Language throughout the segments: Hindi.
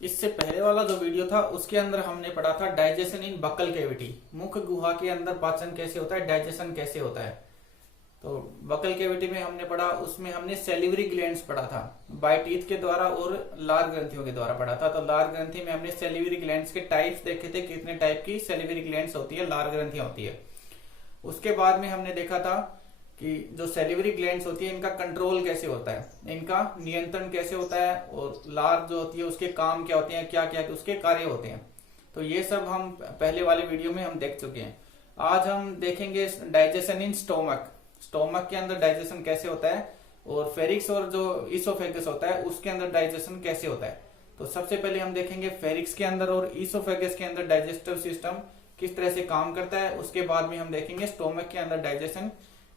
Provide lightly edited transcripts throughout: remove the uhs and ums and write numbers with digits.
इससे पहले वाला जो वीडियो था उसके अंदर हमने पढ़ा था डाइजेशन इन बक्कल कैविटी, मुख गुहा के अंदर पाचन कैसे होता है, डाइजेशन कैसे होता है। तो बकल कैविटी में हमने पढ़ा, उसमें हमने सेलिवरी ग्लैंड्स पढ़ा था, बाय टीथ के द्वारा और लार ग्रंथियों के द्वारा पढ़ा था। तो लार ग्रंथि में हमने सेलिवरी ग्लैंड्स के टाइप्स देखे थे, कितने टाइप की सेलिवरी ग्लैंड्स होती है, लार ग्रंथियां होती है। उसके बाद में हमने देखा था कि जो सेलिवरी ग्लैंड्स होती है इनका कंट्रोल कैसे होता है, इनका नियंत्रण कैसे होता है, और लार जो होती है उसके काम क्या होते हैं, क्या क्या उसके कार्य होते हैं। तो ये सब हम पहले वाले वीडियो में हम देख चुके हैं। आज हम देखेंगे डाइजेशन इन स्टोमक, स्टोमक के अंदर डाइजेशन कैसे होता है, और फेरिक्स और जो इसोफेगस होता है उसके अंदर डाइजेशन कैसे होता है। तो सबसे पहले हम देखेंगे फेरिक्स के अंदर और इसोफेगस के अंदर डाइजेस्टिव सिस्टम किस तरह से काम करता है। उसके बाद में हम देखेंगे स्टोमक के अंदर डाइजेशन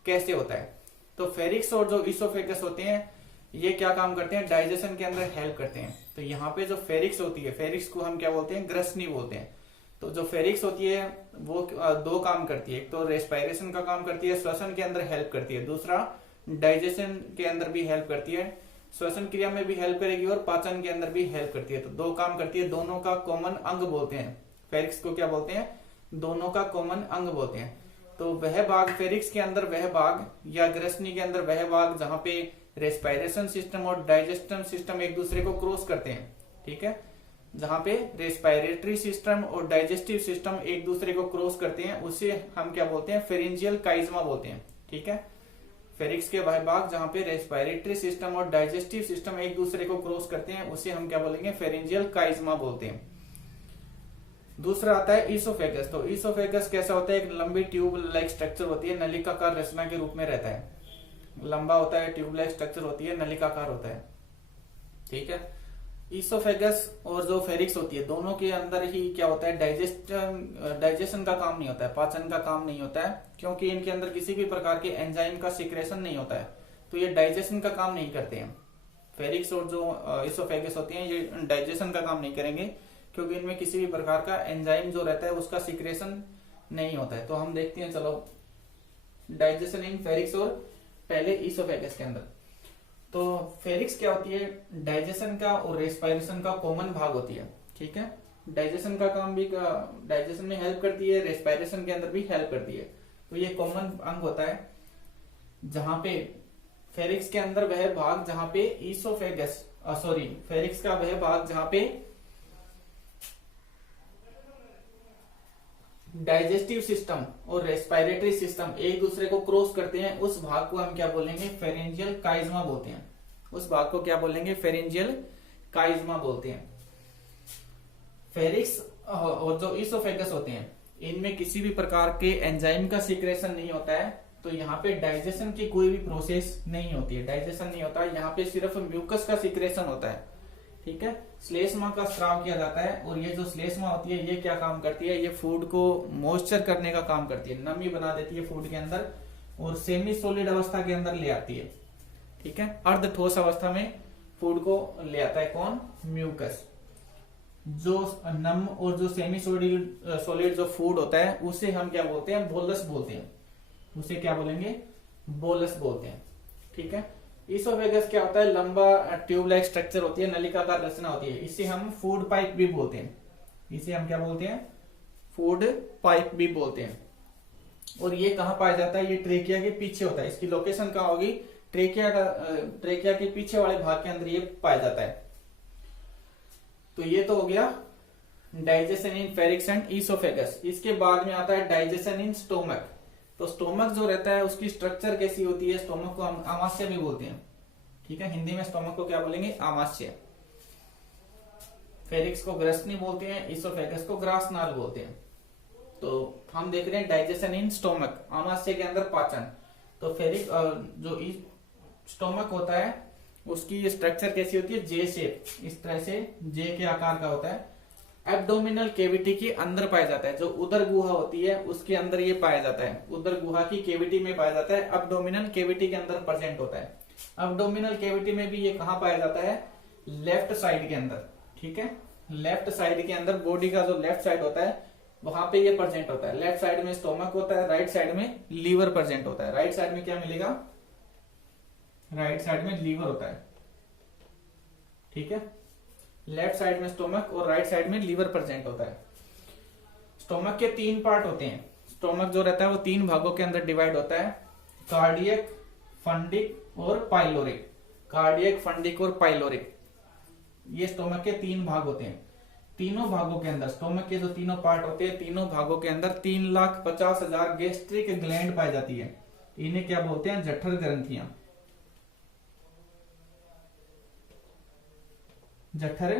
कैसे होता है। तो फेरिक्स और जो इसोफेगस होते हैं ये क्या काम करते हैं, डाइजेशन के अंदर हेल्प करते हैं। तो यहाँ पे जो फेरिक्स होती है, फेरिक्स को हम क्या बोलते हैं, ग्रसनी बोलते हैं। तो जो फेरिक्स होती है वो दो काम करती है, एक तो रेस्पिरेशन का काम करती है, श्वसन के अंदर हेल्प करती है, दूसरा डाइजेशन के अंदर भी हेल्प करती है, श्वसन क्रिया में भी हेल्प करेगी और पाचन के अंदर भी हेल्प करती है। तो दो काम करती है, दोनों का कॉमन अंग बोलते हैं। फेरिक्स को क्या बोलते हैं, दोनों का कॉमन अंग बोलते हैं। तो वह भाग फेरिक्स के अंदर, वह भाग या ग्रसनी के अंदर वह भाग जहां पे रेस्पिरेशन सिस्टम और डाइजेस्टिव सिस्टम एक दूसरे को क्रॉस करते हैं, ठीक है, जहां पे रेस्पिरेटरी सिस्टम और डाइजेस्टिव सिस्टम एक दूसरे को क्रॉस करते हैं उसे हम क्या बोलते हैं, फेरिंजियल काइज्मा बोलते हैं। ठीक है, फेरिक्स के वह भाग जहां पे रेस्पिरेटरी सिस्टम और डाइजेस्टिव सिस्टम एक दूसरे को क्रॉस करते हैं उसे हम क्या बोलेंगे, फेरिंजियल काइज्मा बोलते हैं। दूसरा आता है ईसोफेगस। तो ईसोफेगस कैसा होता है, एक लंबी ट्यूब लाइक स्ट्रक्चर होती है, नलिकाकार रचना के रूप में रहता है, लंबा होता है, ट्यूब लाइक स्ट्रक्चर होती है, नलिकाकार होता है। ठीक है, ईसोफेगस और जो फेरिक्स होती है दोनों के अंदर ही क्या होता है, डाइजेशन का काम नहीं होता है, पाचन का काम नहीं होता है, क्योंकि इनके अंदर किसी भी प्रकार के एंजाइम का सिक्रेशन नहीं होता है, तो ये डाइजेशन का काम नहीं करते हैं। फेरिक्स और जो ईसोफेगस होती हैं ये डाइजेशन का काम नहीं करेंगे, क्योंकि इनमें किसी भी प्रकार का एंजाइम जो रहता है उसका सिक्रेशन नहीं होता है। तो हम देखते हैं, चलो डाइजेशन इन फेरिक्स और पहले ईसोफेगस के अंदर। तो फेरिक्स क्या होती है, डाइजेशन का और रेस्पिरेशन का कॉमन भाग होती है। ठीक है, डाइजेशन का काम भी डाइजेशन में हेल्प करती है, रेस्पिरेशन के अंदर भी हेल्प करती है। तो ये कॉमन अंग होता है जहां पे फेरिक्स के अंदर वह भाग जहां पे ईसोफेगस फेरिक्स का वह भाग जहां पे डाइजेस्टिव सिस्टम और रेस्पिरेटरी सिस्टम एक दूसरे को क्रॉस करते हैं, उस भाग को हम क्या बोलेंगे, फेरिंजियल काइज्मा बोलते हैं। उस भाग को क्या बोलेंगे, फेरिंजियल काइज्मा बोलते हैं। फेरिक्स और जो ईसोफेगस होते हैं इनमें किसी भी प्रकार के एंजाइम का सिक्रेशन नहीं होता है, तो यहाँ पे डाइजेशन की कोई भी प्रोसेस नहीं होती है, डाइजेशन नहीं होता है, यहाँ पे सिर्फ म्यूकस का सिक्रेशन होता है। ठीक है, श्लेष्मा का स्राव किया जाता है, और ये जो श्लेष्मा होती है ये क्या काम करती है, ये फूड को मॉइस्चर करने का काम करती है, नमी बना देती है फूड के अंदर और सेमी सॉलिड अवस्था के अंदर ले आती है। ठीक है, अर्ध ठोस अवस्था में फूड को ले आता है कौन, म्यूकस। जो नम और जो सेमी सॉलिड जो फूड होता है उसे हम क्या बोलते हैं, बोलस बोलते हैं, उसे क्या बोलेंगे, बोलस बोलते हैं। ठीक है, ईसोफेगस क्या होता है, लंबा ट्यूब लाइक स्ट्रक्चर होती है, नलिकाकार रचना होती है, इसे हम फूड पाइप भी बोलते हैं, इसे हम क्या बोलते हैं, फूड पाइप भी बोलते हैं। और ये कहाँ पाया जाता है, ये ट्रेकिया के पीछे होता है, इसकी लोकेशन कहाँ होगी, ट्रेकिया के पीछे वाले भाग के अंदर ये पाया जाता है। तो ये तो हो गया डाइजेशन इन फेरिक्स एंड ईसोफेगस। इसके बाद में आता है डाइजेशन इन स्टोमक। तो स्टोमक जो रहता है उसकी स्ट्रक्चर कैसी होती है, स्टोमक को हम आमाशय भी बोलते हैं। ठीक है, हिंदी में स्टोमक को क्या बोलेंगे, आमाशय। फेरिक्स को ग्रसनी बोलते हैं, ईसोफेगस को ग्रासनाल बोलते हैं। तो हम देख रहे हैं डाइजेशन इन स्टोमक, आमाशय के अंदर पाचन। तो फेरिक जो स्टोमक होता है उसकी स्ट्रक्चर कैसी होती है, जे शेप, इस तरह से जे के आकार का होता है, एब्डोमिनल केविटी के अंदर पाया जाता है। जो उदर गुहा होती है उसके अंदर ये पाया जाता है, उदर गुहा की केविटी में पाया जाता है, एब्डोमिनल केविटी के अंदर प्रेजेंट होता है। एब्डोमिनल केविटी में भी ये कहाँ पाया जाता है, लेफ्ट साइड के अंदर। ठीक है, लेफ्ट साइड के अंदर, बॉडी का जो लेफ्ट साइड होता है वहां पे ये प्रेजेंट होता है। लेफ्ट साइड में स्टोमक होता है, राइट साइड में लीवर प्रेजेंट होता है। राइट साइड में क्या मिलेगा, राइट साइड में लीवर होता है। ठीक है, लेफ्ट साइड में स्टोमक और राइट साइड में लीवर प्रेजेंट होता है। स्टोमक के 3 पार्ट होते हैं। स्टोमक जो रहता है वो 3 भागों के अंदर डिवाइड होता है, कार्डियक, फंडिक और पाइलोरिक। कार्डियक, फंडिक और पाइलोरिक, ये स्टोमक के 3 भाग होते हैं। तीनों भागों के अंदर, स्टोमक के जो तीनों पार्ट होते हैं, तीनों भागों के अंदर 3,50,000 गैस्ट्रिक ग्लैंड पाई जाती है। इन्हें क्या बोलते हैं? जठर ग्रंथियां। जठर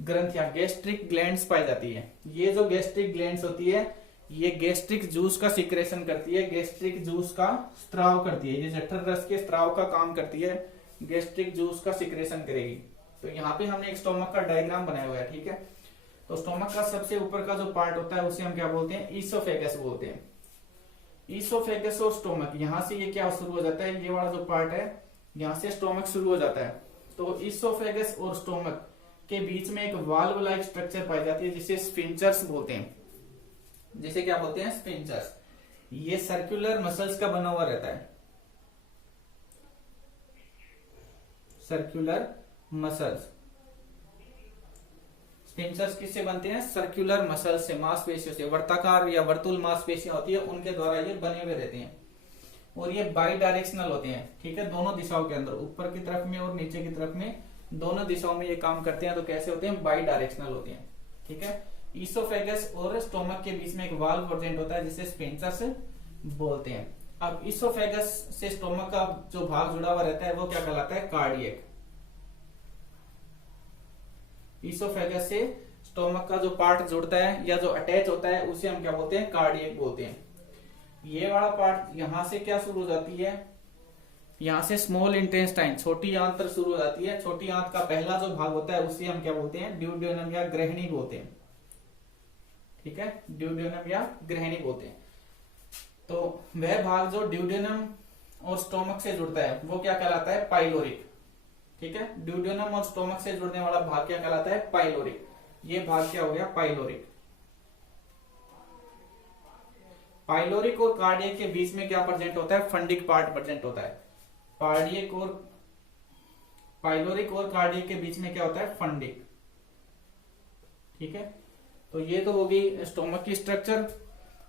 ग्रंथियां, गैस्ट्रिक ग्लैंड्स पाई जाती है। ये जो गैस्ट्रिक ग्लैंड्स होती है, ये गैस्ट्रिक जूस का सिक्रेशन करती है, गैस्ट्रिक जूस का स्त्राव करती है। ये जठर रस के स्त्राव का काम करती है, गैस्ट्रिक जूस का सिक्रेशन करेगी। तो यहाँ पे हमने एक स्टोमक का डायग्राम बनाया हुआ है, ठीक है। तो स्टोमक का सबसे ऊपर का जो पार्ट होता है उसे हम क्या बोलते हैं? ईसोफेगस बोलते हैं। ईसोफेगस और स्टोमक, यहां से ये क्या शुरू हो जाता है? ये वाला जो पार्ट है, यहां से स्टोमक शुरू हो जाता है। तो ईसोफेगस और स्टोमक के बीच में एक वाल्व लाइक स्ट्रक्चर पाई जाती है, जिसे स्फिंक्टर्स बोलते हैं। जिसे क्या बोलते हैं? स्फिंक्टर्स। ये सर्कुलर मसल्स का बना हुआ रहता है। Circular muscles. स्फिंक्टर्स किससे बनते हैं? सर्कुलर मसल से, मांसपेशियों से। वर्ताकार या वर्तुल मांसपेशियां होती है, उनके द्वारा ये बने हुए रहते हैं। और ये बाई डायरेक्शनल होते हैं, ठीक है, दोनों दिशाओं के अंदर, ऊपर की तरफ में और नीचे की तरफ में, दोनों दिशाओं में ये काम करते हैं। तो कैसे होते हैं? बाई डायरेक्शनल होते हैं, ठीक है। ईसोफेगस और स्टोमक के बीच में एक वाल्व प्रेजेंट होता है, जिसे स्फिंक्टर्स बोलते हैं। अब ईसोफेगस से स्टोमक का जो भाग जुड़ा हुआ रहता है वो क्या कहलाता है? कार्डियक। ईसोफेगस से स्टोमक का जो पार्ट जुड़ता है या जो अटैच होता है उसे हम क्या बोलते हैं? कार्डियक बोलते हैं। ये वाला पार्ट यहां से क्या शुरू हो जाती है? यहां से स्मॉल इंटेस्टाइन, छोटी आंत्र शुरू हो जाती है। छोटी आंत का पहला जो भाग होता है उसे हम क्या बोलते हैं? ड्यूडेनम या ग्रहणी बोलते हैं, ठीक है, ड्यूडेनम या ग्रहणी बोलते हैं। तो वह भाग जो ड्यूडेनम और स्टोमक से जुड़ता है वो क्या कहलाता है? पाइलोरिक, ठीक है। ड्यूडेनम और स्टोमक से जुड़ने वाला भाग क्या कहलाता है? पाइलोरिक। ये भाग क्या हो गया? पाइलोरिक। पाइलोरिक और कार्डियक के बीच में क्या प्रेजेंट होता है? फंडिक पार्ट प्रेजेंट होता है। कार्डियक और पाइलोरिक और कार्डियक के बीच में क्या होता है? फंडिक, ठीक है। तो ये तो होगी स्टोमक की स्ट्रक्चर।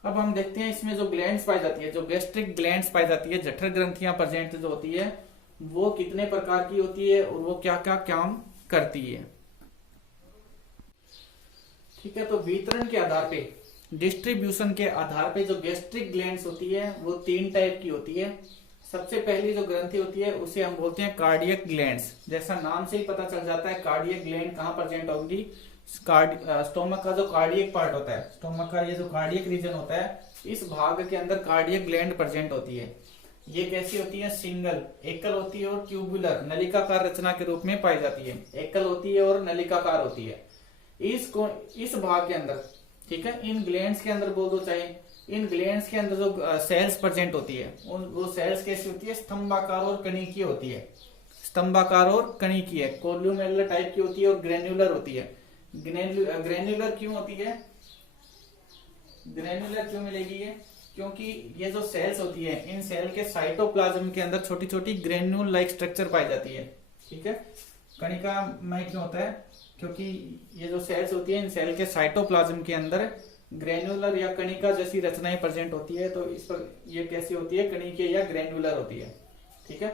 अब हम देखते हैं इसमें जो ग्लैंड्स पाई जाती है, जो गैस्ट्रिक ग्लैंड्स पाई जाती है, जठर ग्रंथियां प्रेजेंट जो होती है, वो कितने प्रकार की होती है और वो क्या क्या काम करती है, ठीक है। तो वितरण के आधार पे, डिस्ट्रीब्यूशन के आधार पे जो गैस्ट्रिक ग्लैंड्स होती है वो 3 टाइप की होती है। सबसे पहली जो ग्रंथि होती है उसे हम बोलते हैं कार्डियक ग्लैंड्स। जैसा नाम से ही पता चल जाता है कार्डियक ग्लैंड कहाँ प्रेजेंट होगी? स्टोमक का जो कार्डियक पार्ट होता है, स्टोमक का ये जो कार्डियक रीजन होता है, इस भाग के अंदर कार्डियक ग्लैंड प्रेजेंट होती है। ये कैसी होती है? सिंगल, एकल होती है और ट्यूबुलर, नलिकाकार रचना के रूप में पाई जाती है। एकल होती है और नलिकाकार होती है। इस भाग के अंदर, ठीक है, इन ग्लैंड्स के अंदर बोल दो चाहे, इन ग्लैंड्स के अंदर जो सेल्स प्रेजेंट होती है वो सेल्स कैसी होती है? स्तंभाकार और कणिकीय होती है। स्तंभाकार और कणिकीय, कोल्यूमेलर टाइप की होती है और ग्रेन्युलर होती है। ग्रेन्युलर क्यों होती है? ग्रेन्युलर क्यों मिलेगी ये? क्योंकि ये जो सेल्स होती है, इन सेल के साइटोप्लाज्म के अंदर छोटी छोटी ग्रेन्यूल लाइक स्ट्रक्चर पाई जाती है, ठीक है। कणिका में क्यों होता है? क्योंकि ये जो सेल्स होती है, इन सेल के साइटोप्लाज्म के अंदर ग्रेन्युलर या कणिका जैसी रचनाएं प्रेजेंट होती है। तो इस पर ये कैसी होती है? कणिकीय या ग्रेन्युलर होती है, ठीक है।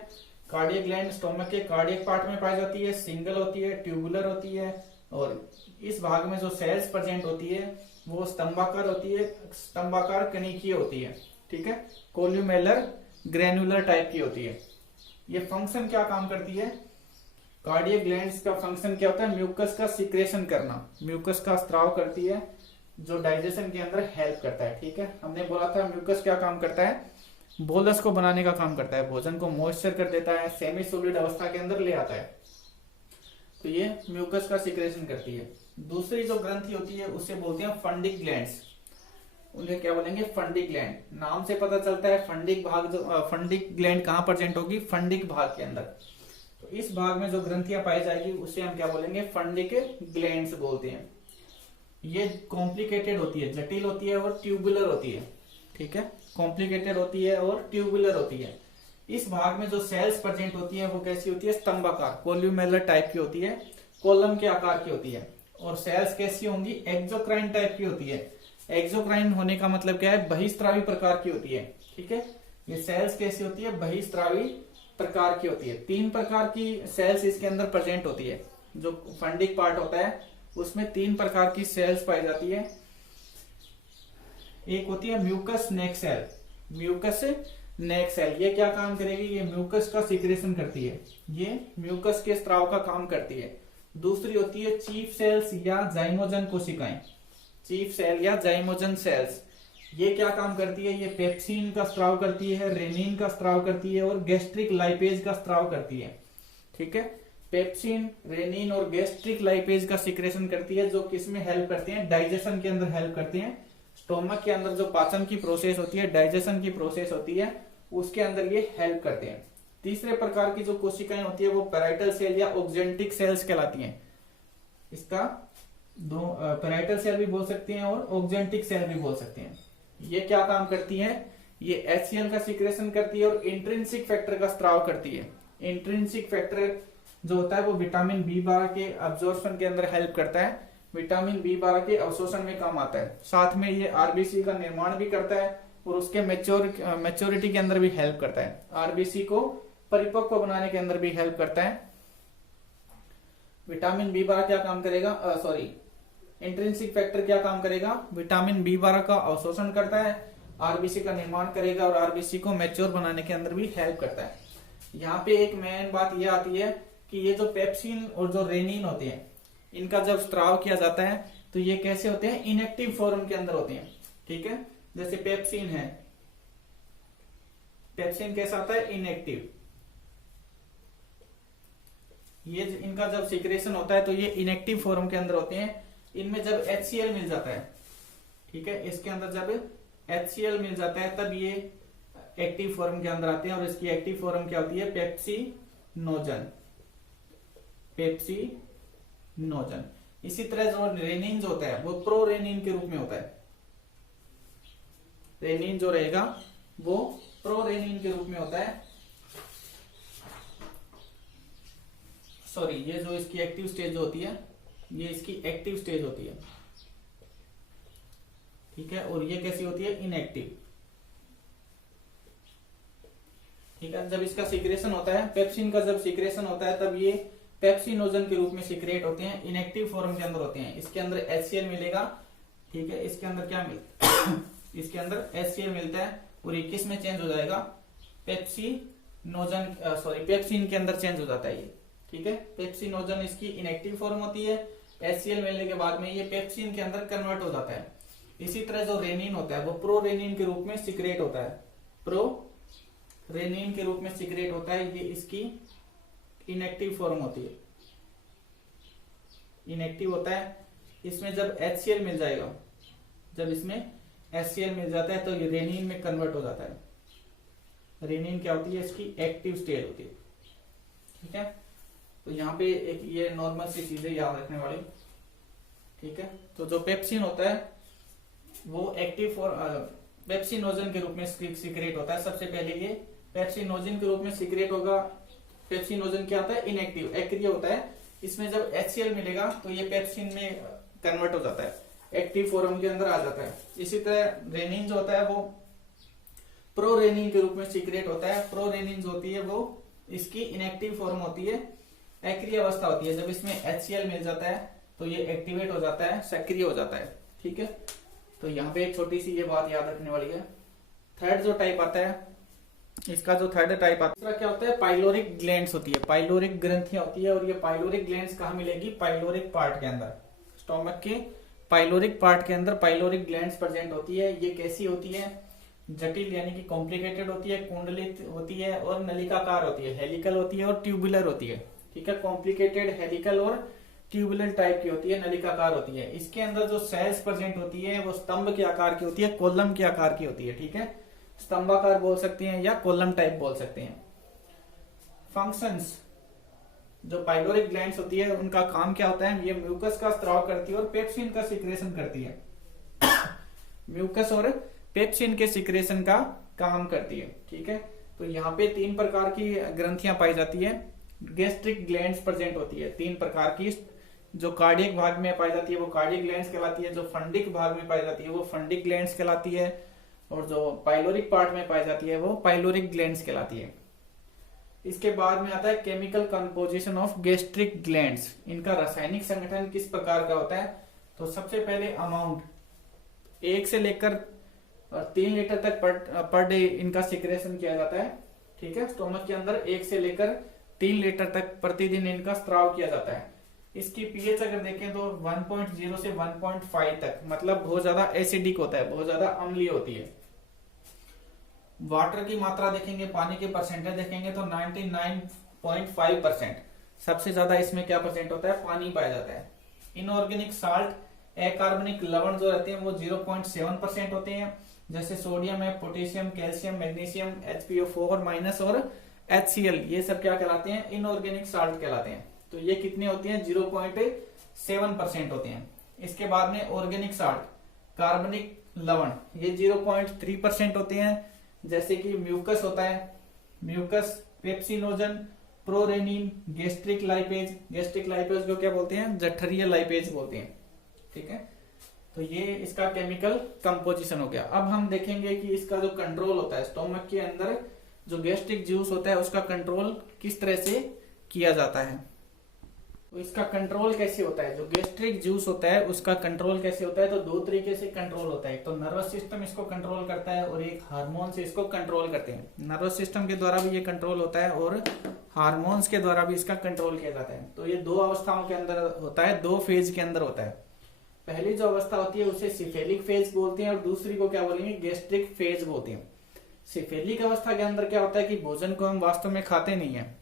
कार्डियक ग्लैंड स्टोमक के कार्डियक पार्ट में पाई जाती है, सिंगल होती है, ट्यूबुलर होती है, और इस भाग में जो सेल्स प्रेजेंट होती है वो स्तंभाकार होती है, स्तंभाकार कणिकीय होती है, ठीक है, कोल्यूमेलर ग्रेन्युलर टाइप की होती है। ये फंक्शन क्या काम करती है? कार्डियक ग्लैंड्स का फंक्शन क्या होता है? म्यूकस का सिक्रेशन करना, म्यूकस का स्त्राव करती है, जो डाइजेशन के अंदर हेल्प करता है, ठीक है। हमने बोला था म्यूकस क्या काम करता है? बोलस को बनाने का काम करता है, भोजन को मॉइस्चर कर देता है, सेमी सॉलिड अवस्था के अंदर ले आता है। तो ये म्यूकस का सिक्रेशन करती है। दूसरी जो ग्रंथि होती है उसे बोलते हैं फंडिक ग्लैंड्स। उन्हें क्या बोलेंगे? Fundic gland. नाम से पता चलता है फंडिक भाग, जो फंडिक ग्लैंड कहाँ प्रेजेंट होगी? फंडिक भाग के अंदर। तो इस भाग में जो ग्रंथियां पाई जाएगी उसे हम क्या बोलेंगे? फंडिक ग्लैंड्स बोलते हैं। ये कॉम्प्लिकेटेड होती है, जटिल होती है और ट्यूबुलर होती है, ठीक है, कॉम्प्लिकेटेड होती है और ट्यूबुलर होती है। इस भाग में जो सेल्स प्रेजेंट होती है वो कैसी होती है? स्तंभाकार, कोल्यूमेलर टाइप की होती है, कॉलम के आकार की होती है। और सेल्स कैसी होंगी, एक्सोक्राइन टाइप की होती है। एक्सोक्राइन होने का मतलब क्या है, बहिस्त्रावी प्रकार की होती है। ठीक है, ये सेल्स कैसी होती है, बहिस्त्रावी प्रकार की होती है। 3 प्रकार की सेल्स इसके अंदर प्रेजेंट होती है। जो फंडिक पार्ट होता है उसमें 3 प्रकार की सेल्स पाई जाती है। एक होती है म्यूकस नेक सेल। म्यूकस नेक सेल ये क्या काम करेगी, ये म्यूकस का सिक्रेशन करती है, ये म्यूकस के स्त्राव का काम करती है। दूसरी होती है चीफ सेल्स या जाइमोजन कोशिकाएं। चीफ सेल या जाइमोजन सेल्स ये क्या काम करती है, ये पेप्सिन का स्त्राव करती है, रेनिन का स्त्राव करती है और गैस्ट्रिक लाइपेज का स्त्राव करती है। ठीक है, पेप्सिन, रेनिन और गैस्ट्रिक लाइपेज का सिक्रेशन करती है, जो किसमें हेल्प करते हैं, डाइजेशन के अंदर हेल्प करते हैं। स्टोमक के अंदर जो पाचन की प्रोसेस होती है, डाइजेशन की प्रोसेस होती है, उसके अंदर ये हेल्प करते हैं। तीसरे प्रकार की जो कोशिकाएं होती है वो पैराइटल सेल या ऑक्जेंटिक सेल्स कहलाती हैं। इसका दो पैराइटल सेल भी बोल सकते हैं और ऑक्जेंटिक सेल भी बोल सकते हैं। ये क्या काम करती है, ये HCl का सिक्रेशन करती है और इंट्रिंसिक फैक्टर का स्त्राव करती है। इंट्रिंसिक फैक्टर जो होता है वो विटामिन B12 के अब्जॉर्प्शन के अंदर हेल्प करता है, विटामिन B12 के अवशोषण में काम आता है। साथ में ये RBC का निर्माण भी करता है और उसके मैच्योरिटी के अंदर भी हेल्प करता है। RBC को परिपक्व बनाने के अंदर भी हेल्प करता है। विटामिन B12 क्या काम करेगा, इंट्रिंसिक फैक्टर क्या काम करेगा, विटामिन B12 का अवशोषण करता है, RBC का निर्माण करेगा और RBC को मैच्योर बनाने के अंदर भी हेल्प करता है। यहाँ पे एक मेन बात ये आती है कि ये जो पेप्सिन और जो रेनिन होते हैं, इनका जब स्त्राव किया जाता है तो ये कैसे होते हैं, इनएक्टिव फॉर्म के अंदर होते हैं। ठीक है, जैसे पेप्सिन है, पेप्सिन कैसा होता है, इनएक्टिव। ये इनका जब सिक्रेशन होता है तो ये इनएक्टिव फॉर्म के अंदर होते हैं। इनमें जब HCl मिल जाता है, ठीक है, इसके अंदर जब HCl मिल जाता है तब ये एक्टिव फॉर्म के अंदर आते हैं और इसकी एक्टिव फॉर्म क्या होती है, पेप्सिनोजन। पेप्सिनोजन। इसी तरह जो रेनिन जो होता है वो प्रो रेनिन के रूप में होता है। रेनिन जो रहेगा वो प्रो रेनिन के रूप में होता है। ये जो इसकी एक्टिव स्टेज होती है, ये इसकी एक्टिव स्टेज होती है। ठीक है, और ये कैसी होती है, इनएक्टिव। ठीक है, जब इसका सिक्रेशन होता है, पेप्सिन का जब सिक्रेशन होता है तब ये पेप्सिनोजन के रूप में सिक्रेट होते हैं, इनएक्टिव फॉर्म के अंदर होते हैं। इसके अंदर HCl मिलेगा। ठीक है, इसके अंदर क्या इसके अंदर HCl मिलता है और ये किस में चेंज हो जाएगा, पेप्सिन के अंदर चेंज हो जाता है ये। ठीक है, पेप्सिनोजन इसकी इनएक्टिव फॉर्म होती है। HCl मिलने के बाद में ये पेप्सिन के अंदर कन्वर्ट हो जाता है। इसी तरह जो रेनिन होता है वो प्रो रेनिन के रूप में सिक्रेट होता है। प्रो रेनिन के रूप में सिक्रेट होता है, ये इसकी इनएक्टिव फॉर्म होती है, इनएक्टिव होता है। इसमें जब HCl मिल जाएगा, जब इसमें HCl मिल जाता है तो ये रेनिन में कन्वर्ट हो जाता है। रेनिन क्या होती है, इसकी एक्टिव स्टेट होती है। ठीक है, तो यहाँ पे एक ये नॉर्मल सी चीजें याद रखने वाली। ठीक है, तो जो पेप्सिन होता है वो एक्टिव पेप्सिनोजन के रूप में सिक्रेट होता है। सबसे पहले ये पेप्सिनोजन के रूप में सिक्रेट होगा। पेप्सिनोजन क्या होता है, इनएक्टिव, अक्रिय होता है। इसमें जब HCl मिलेगा तो ये पेप्सिन में कन्वर्ट हो जाता है, एक्टिव फॉर्म के अंदर आ जाता है। इसी तरह रेनिन जो होता है वो प्रो रेनिन के रूप में सिक्रेट होता है। प्रो रेनिन जो होती है वो इसकी इनएक्टिव फॉर्म होती है, अक्रिय अवस्था होती है। जब इसमें HCl मिल जाता है तो ये एक्टिवेट हो जाता है, सक्रिय हो जाता है। ठीक है, तो यहाँ पे एक छोटी सी ये बात याद रखने वाली है। थर्ड जो टाइप आता है, इसका जो थर्ड टाइप आता है क्या होता है, पाइलोरिक ग्लैंड्स होती है, पाइलोरिक ग्रंथियां होती है। और ये पाइलोरिक ग्लैंड्स कहाँ मिलेगी, पाइलोरिक पार्ट के अंदर, स्टोमक के पाइलोरिक पार्ट के अंदर पाइलोरिक ग्लैंड्स प्रेजेंट होती है। ये कैसी होती है, जटिल यानी कि कॉम्प्लिकेटेड होती है, कुंडलित होती है और नलिकाकार होती है, हेलिकल होती है और ट्यूबुलर होती है। ठीक है, कॉम्प्लिकेटेड, हेलिकल और ट्यूबुलर टाइप की होती है, नलिकाकार होती है। इसके अंदर जो सेल्स प्रेजेंट होती है वो स्तंभ के आकार की होती है, कॉलम के आकार की होती है। ठीक है, स्तंभाकार बोल सकते हैं या कॉलम टाइप बोल सकते हैं। फंक्शंस, जो पाइलोरिक ग्लैंड्स होती है उनका काम क्या होता है, ये म्यूकस का स्त्राव करती है और पेप्सिन का सिक्रेशन करती है। म्यूकस और पेप्सिन के सिक्रेशन का काम करती है। ठीक है, तो यहाँ पे 3 प्रकार की ग्रंथियां पाई जाती है। गैस्ट्रिक ग्लैंड्स प्रेजेंट होती है, 3 प्रकार की जो कार्डियक भाग में पाई जाती है वो कार्डियक ग्लैंड्स कहलाती है, जो फंडिक भाग में पाई जाती है वो फंडिक ग्लैंड्स कहलाती है, और जो पाइलोरिक पार्ट में पाई जाती है वो पाइलोरिक ग्लैंड्स कहलाती है। इसके बाद में आता है chemical composition of gastric glands. इनका रासायनिक संगठन किस प्रकार का होता है? तो सबसे पहले अमाउंट 1 से लेकर 3 लीटर तक पर डे इनका सिक्रेशन किया जाता है। ठीक है, स्टोमक के अंदर 1 से लेकर 3 लीटर तक प्रतिदिन इनका स्त्राव किया जाता है। इसकी पीएच अगर देखें तो 1.0 से 1.5 तक, मतलब बहुत ज्यादा एसिडिक होता है, बहुत ज्यादा अम्लीय होती है। वाटर की मात्रा देखेंगे, पानी के परसेंटेज देखेंगे तो 99.5%, सबसे ज्यादा इसमें क्या परसेंट होता है? पानी पाया जाता है। इनऑर्गेनिक साल्ट, अकार्बनिक लवण जो रहते हैं वो 0.7% होते हैं, जैसे सोडियम है, potassium, calcium, magnesium, HPO4 minus और HCl, ये सब क्या कहलाते हैं? इनऑर्गेनिक साल्ट कहलाते हैं। तो ये कितने होते हैं? 0.7% होते हैं। इसके बाद में ऑर्गेनिक साल्ट, कार्बनिक लवण, ये 0.3% होते हैं, जैसे कि म्यूकस होता है, mucus, pepsinogen, prorenin, gastric lipase, gastric lipase को क्या बोलते हैं? जठरीय लाइपेज बोलते हैं। ठीक है, तो ये इसका केमिकल कंपोजिशन हो गया। अब हम देखेंगे कि इसका जो कंट्रोल होता है, स्टोमक के अंदर जो गैस्ट्रिक जूस होता है उसका कंट्रोल किस तरह से किया जाता है। तो इसका कंट्रोल कैसे होता है? जो गैस्ट्रिक जूस होता है उसका कंट्रोल कैसे होता है? तो 2 तरीके से कंट्रोल होता है। तो नर्वस सिस्टम इसको कंट्रोल करता है और एक हार्मोन से इसको कंट्रोल करते हैं। नर्वस सिस्टम के द्वारा भी ये कंट्रोल होता है और हार्मोन्स के द्वारा भी इसका कंट्रोल किया जाता है। तो ये 2 अवस्थाओं के अंदर होता है, 2 फेज के अंदर होता है। पहली जो अवस्था होती है उसे सिफेलिक फेज बोलते हैं और दूसरी को क्या बोलेंगे? गैस्ट्रिक फेज बोलते हैं। सिफेलिक अवस्था के अंदर क्या होता है कि भोजन को हम वास्तव में खाते नहीं है,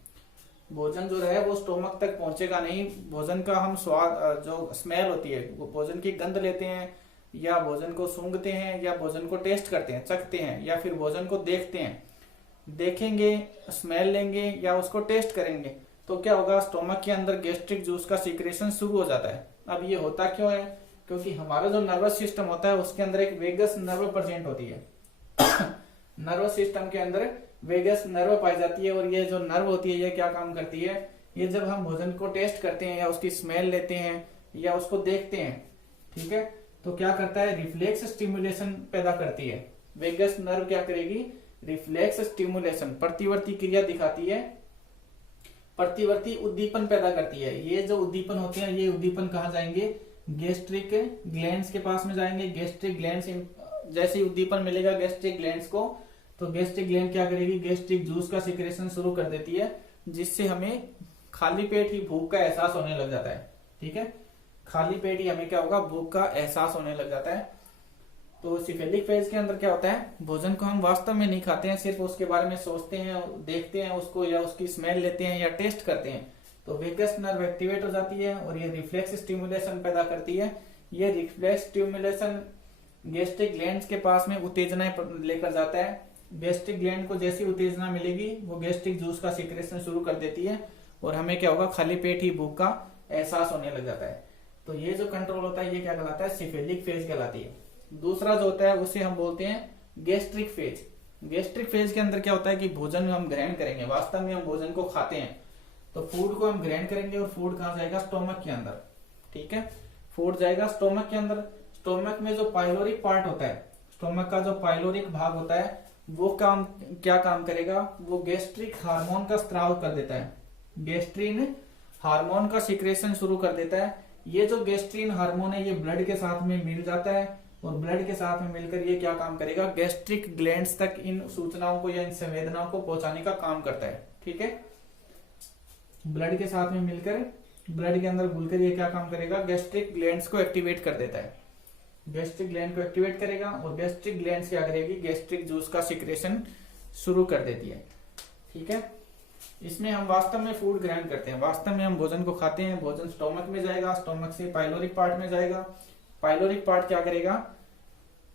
भोजन जो है वो स्टोमक तक पहुंचेगा नहीं। भोजन का हम स्वाद, जो स्मेल होती है, वो भोजन की गंध लेते हैं, या भोजन को सूंघते हैं, या भोजन को टेस्ट करते हैं, चखते हैं, या फिर भोजन को देखते हैं, देखेंगे, स्मेल लेंगे या उसको टेस्ट करेंगे, तो क्या होगा? स्टोमक के अंदर गैस्ट्रिक जूस का सीक्रेशन शुरू हो जाता है। अब ये होता क्यों है? क्योंकि हमारा जो नर्वस सिस्टम होता है उसके अंदर एक वेगस नर्व प्रेजेंट होती है। नर्वस सिस्टम के अंदर वेगस नर्व पाई जाती है, और ये जो नर्व होती है ये क्या काम करती है? ये जब हम भोजन को टेस्ट करते हैं या उसकी स्मेल लेते हैं या उसको देखते हैं, ठीक है, तो क्या करता है? रिफ्लेक्स स्टिमुलेशन पैदा करती है। वेगस नर्व क्या करेगी? रिफ्लेक्स स्टिमुलेशन, प्रतिवर्ती क्रिया दिखाती है, प्रतिवर्ती उद्दीपन पैदा करती है। ये जो उद्दीपन होते हैं ये उद्दीपन कहाँ जाएंगे? गैस्ट्रिक ग्लैंड्स के पास में जाएंगे। गैस्ट्रिक ग्लैंड्स, जैसे उद्दीपन मिलेगा गैस्ट्रिक ग्लैंड्स को, तो गैस्ट्रिक ग्लैंड क्या करेगी? गैस्ट्रिक जूस का सिक्रेशन शुरू कर देती है, जिससे हमें खाली पेट ही भूख का एहसास होने लग जाता है। ठीक है, खाली पेट ही हमें क्या होगा? भूख का एहसास होने लग जाता है। तो सिफेलिक फेज के अंदर क्या होता है? भोजन को हम वास्तव में नहीं खाते हैं, सिर्फ उसके बारे में सोचते हैं, देखते हैं उसको, या उसकी स्मेल लेते हैं या टेस्ट करते हैं। तो वेगस नर्व एक्टिवेट हो जाती है और ये रिफ्लेक्स स्टिमुलेशन पैदा करती है। ये रिफ्लेक्स स्टिमुलेशन गैस्ट्रिक ग्लैंड्स के पास में उत्तेजना लेकर जाता है। गैस्ट्रिक ग्लैंड को जैसी उत्तेजना मिलेगी वो गैस्ट्रिक जूस का सिक्रेशन शुरू कर देती है, और हमें क्या होगा? खाली पेट ही भूख का एहसास होने लग जाता है। तो ये जो कंट्रोल होता है ये क्या कहलाता है? सिफेलिक फेज कहलाती है। दूसरा जो होता है उसे हम बोलते हैं गैस्ट्रिक फेज। गैस्ट्रिक फेज के अंदर क्या होता है कि भोजन हम ग्रहण करेंगे, वास्तव में हम भोजन को खाते हैं, तो फूड को हम ग्रहण करेंगे और फूड कहाँ जाएगा? स्टोमक के अंदर। ठीक है, फूड जाएगा स्टोमक के अंदर। स्टोमक में जो पाइलोरिक पार्ट होता है, स्टोमक का जो पाइलोरिक भाग होता है, वो क्या काम करेगा? वो गैस्ट्रिक हार्मोन का स्त्राव कर देता है, गैस्ट्रीन हार्मोन का सिक्रेशन शुरू कर देता है। ये जो गैस्ट्रीन हार्मोन है ये ब्लड के साथ में मिल जाता है, और ब्लड के साथ में मिलकर ये क्या काम करेगा? गैस्ट्रिक ग्लैंड्स तक इन सूचनाओं को या इन संवेदनाओं को पहुंचाने का काम करता है। ठीक है, ब्लड के साथ में मिलकर, ब्लड के अंदर घुलकर ये क्या काम करेगा? गैस्ट्रिक ग्लैंड्स को एक्टिवेट कर देता है। गैस्ट्रिक ग्लैंड को एक्टिवेट करेगा और गैस्ट्रिक ग्लैंड्स क्या करेगी? गैस्ट्रिक जूस का सिक्रेशन शुरू कर देती है। ठीक है, इसमें हम वास्तव में फूड ग्रहण करते हैं, वास्तव में हम भोजन को खाते हैं। भोजन स्टोमक में जाएगा, स्टोमक से पाइलोरिक पार्ट में जाएगा। पाइलोरिक पार्ट क्या करेगा?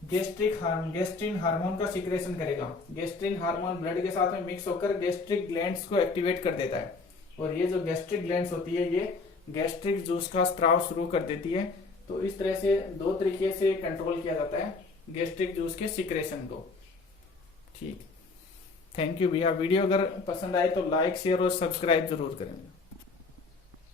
गैस्ट्रीन हार्मोन का सिक्रेशन करेगा। गैस्ट्रीन हार्मोन ब्लड के साथ में मिक्स होकर गैस्ट्रिक ग्लैंड्स को एक्टिवेट कर देता है, और ये जो गैस्ट्रिक ग्लैंड्स होती है ये गैस्ट्रिक जूस का स्त्राव शुरू कर देती है। तो इस तरह से 2 तरीके से कंट्रोल किया जाता है गैस्ट्रिक जूस के सिक्रेशन को। ठीक, थैंक यू भैया। वीडियो अगर पसंद आए तो लाइक, शेयर और सब्सक्राइब जरूर करें।